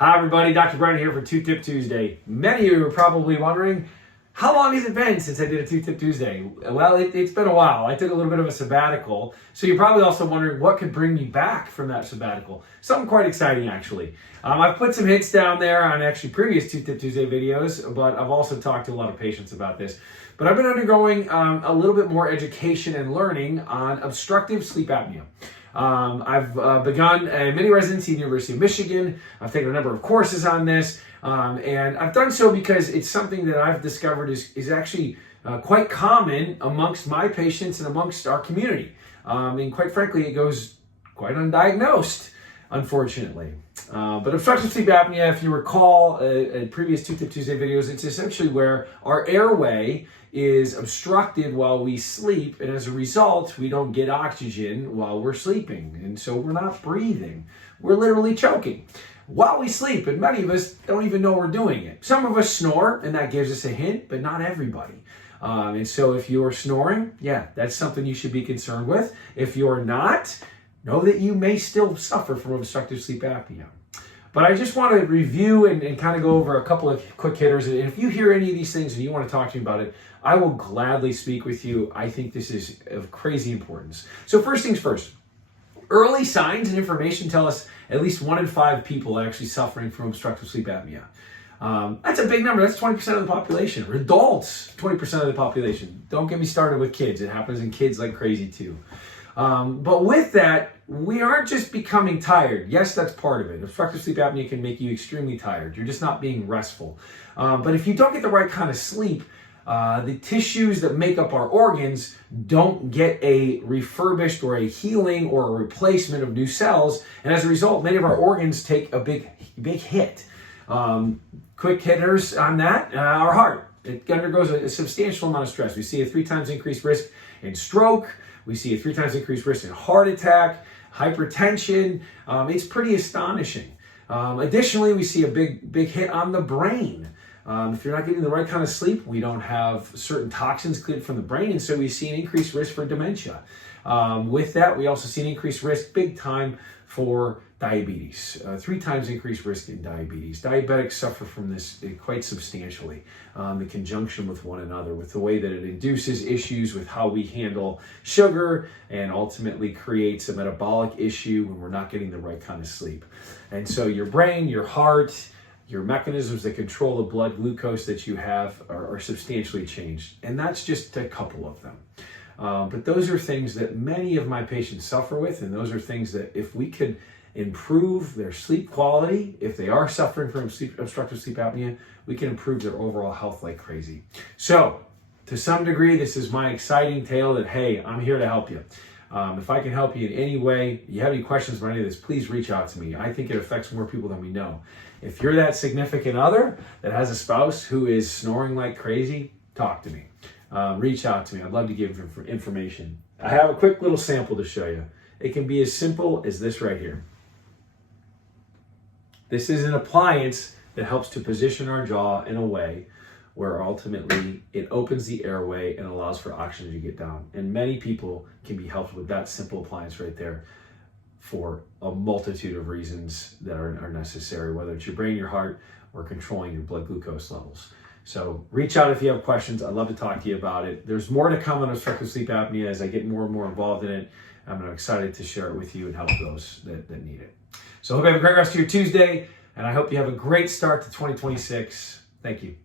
Hi everybody, Dr. Brennan here for Two Tip Tuesday. Many of you are probably wondering, how long has it been since I did a Two Tip Tuesday? Well, it's been a while. I took a little bit of a sabbatical. So you're probably also wondering what could bring me back from that sabbatical. Something quite exciting actually. I've put some hits down there on actually previous Two Tip Tuesday videos, but I've also talked to a lot of patients about this. But I've been undergoing a little bit more education and learning on obstructive sleep apnea. I've begun a mini residency at the University of Michigan. I've taken a number of courses on this, and I've done so because it's something that I've discovered is actually quite common amongst my patients and amongst our community. And quite frankly, it goes quite undiagnosed, unfortunately. But obstructive sleep apnea, if you recall in previous Two Tip Tuesday videos, it's essentially where our airway is obstructed while we sleep, and as a result, we don't get oxygen while we're sleeping, and so we're not breathing. We're literally choking while we sleep, and many of us don't even know we're doing it. Some of us snore, and that gives us a hint, but not everybody. And so if you're snoring, yeah, that's something you should be concerned with. If you're not, know that you may still suffer from obstructive sleep apnea. But I just want to review and kind of go over a couple of quick hitters. And if you hear any of these things and you want to talk to me about it, I will gladly speak with you. I think this is of crazy importance. So first things first, early signs and information tell us at least 1 in 5 people are actually suffering from obstructive sleep apnea. That's a big number. That's 20% of the population. Or adults, 20% of the population. Don't get me started with kids. It happens in kids like crazy too. But with that, we aren't just becoming tired. Yes, that's part of it. Obstructive sleep apnea can make you extremely tired. You're just not being restful. But if you don't get the right kind of sleep, the tissues that make up our organs don't get a refurbished or a healing or a replacement of new cells. And as a result, many of our organs take a big hit. Quick hitters on that, our heart. It undergoes a substantial amount of stress. We see a 3 times increased risk in stroke. We see a 3 times increased risk in heart attack, hypertension. It's pretty astonishing. Additionally, we see a big hit on the brain. If you're not getting the right kind of sleep, we don't have certain toxins cleared from the brain, and so we see an increased risk for dementia. With that, we also see an increased risk, big time, for diabetes. 3 times increased risk in diabetes. Diabetics suffer from this quite substantially, in conjunction with one another, with the way that it induces issues with how we handle sugar and ultimately creates a metabolic issue when we're not getting the right kind of sleep. And so your brain, your heart, your mechanisms that control the blood glucose that you have are substantially changed. And that's just a couple of them. But those are things that many of my patients suffer with, and those are things that if we could improve their sleep quality, if they are suffering from obstructive sleep apnea, we can improve their overall health like crazy. So, to some degree, this is my exciting tale that, hey, I'm here to help you. If I can help you in any way, you have any questions about any of this, please reach out to me. I think it affects more people than we know. If you're that significant other that has a spouse who is snoring like crazy, talk to me. Reach out to me. I'd love to give information. I have a quick little sample to show you. It can be as simple as this right here. This is an appliance that helps to position our jaw in a way where ultimately it opens the airway and allows for oxygen to get down. And many people can be helped with that simple appliance right there for a multitude of reasons that are necessary, whether it's your brain, your heart, or controlling your blood glucose levels. So reach out if you have questions. I'd love to talk to you about it. There's more to come on obstructive sleep apnea as I get more and more involved in it. I'm excited to share it with you and help those that need it. So I hope you have a great rest of your Tuesday, and I hope you have a great start to 2026. Thank you.